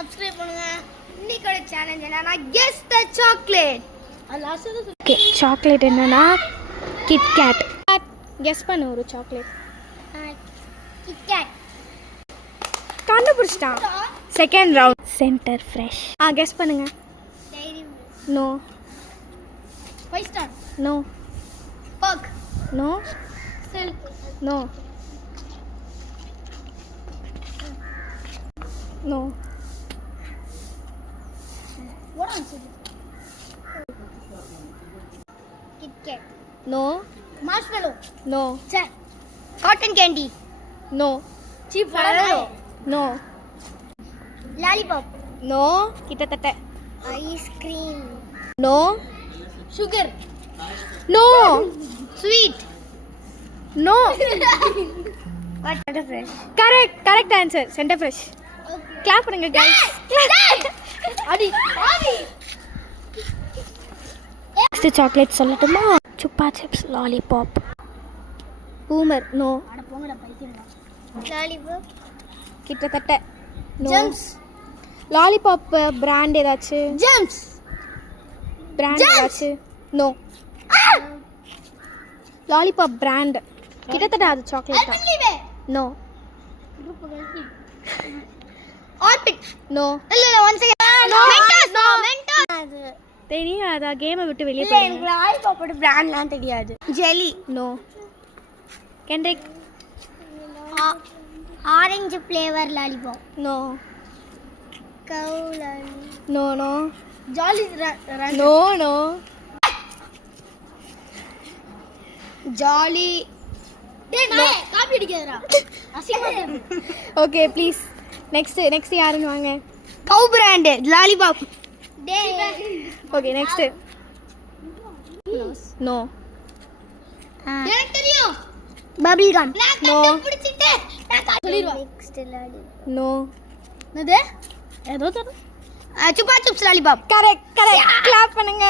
Subscribe பண்ணுங்க. இன்னைக்கு challenge என்னன்னா guess the chocolate. Okay, chocolate என்னன்னா கிட்கேட். கெஸ் பண்ணு ஒரு சாக்லேட். கிட்கேட். கண்டுபிடிச்சிட்டான். Second round. Center Fresh. Guess பண்ணுங்க. Dairy no. 5 star. No. Perk. No. Silk. No. No. What answer? KitKat. No. Marshmallow. No. Cotton candy. No. Cheap Ferrero. No. Lollipop. No. கிட்டத்தட்ட. Ice cream. No. Sugar. No. Sweet. No. What fresh? Correct answer. Center Fresh. Clap பண்ணுங்க guys. அடி. Next chocolate சொல்லட்டுமா? Chupa Chups, lollipop. Boomer. No. அட போங்கடா பைத்தியம்டா. Lollipop. கிட்டத்தட்ட. No. Gems. Lollipop brand ஏதாச்சு? Gems. Brand ஏதாச்சு? No. Lollipop brand. கிட்டத்தட்ட அது சாக்லேட் தான். நோ. Orbit. நோ. இல்ல ஒன் செகண்ட். Mentos. Mentos. அது தெரியாதா? கேமை விட்டு வெளியே இல்ல போயிடுங்க. எனக்கு லாலிபாப்போட பிராண்ட்லாம் தெரியாது. ஜெல்லி. நோ. கெண்ட்ரிக். Orange flavour lollipop. நோ. கவுலன். No. No. Jolly no. No. Jolly. டேய் நான் காப்பி அடிக்காதடா. அசிங்கமா. Okay please. நெக்ஸ்ட் யாருன்னு வாங்க. Cow brand lollipop. டேய் ஓகே நெக்ஸ்ட். நோ. எனக்கு தெரியும். Bubble gum. நோ. பிடிச்சிட்டே நான் சொல்லிடுவேன். Next lolly. நோ. என்னது? ஏதோ தர Chupa Chups lollipop. Correct clap பண்ணுங்க.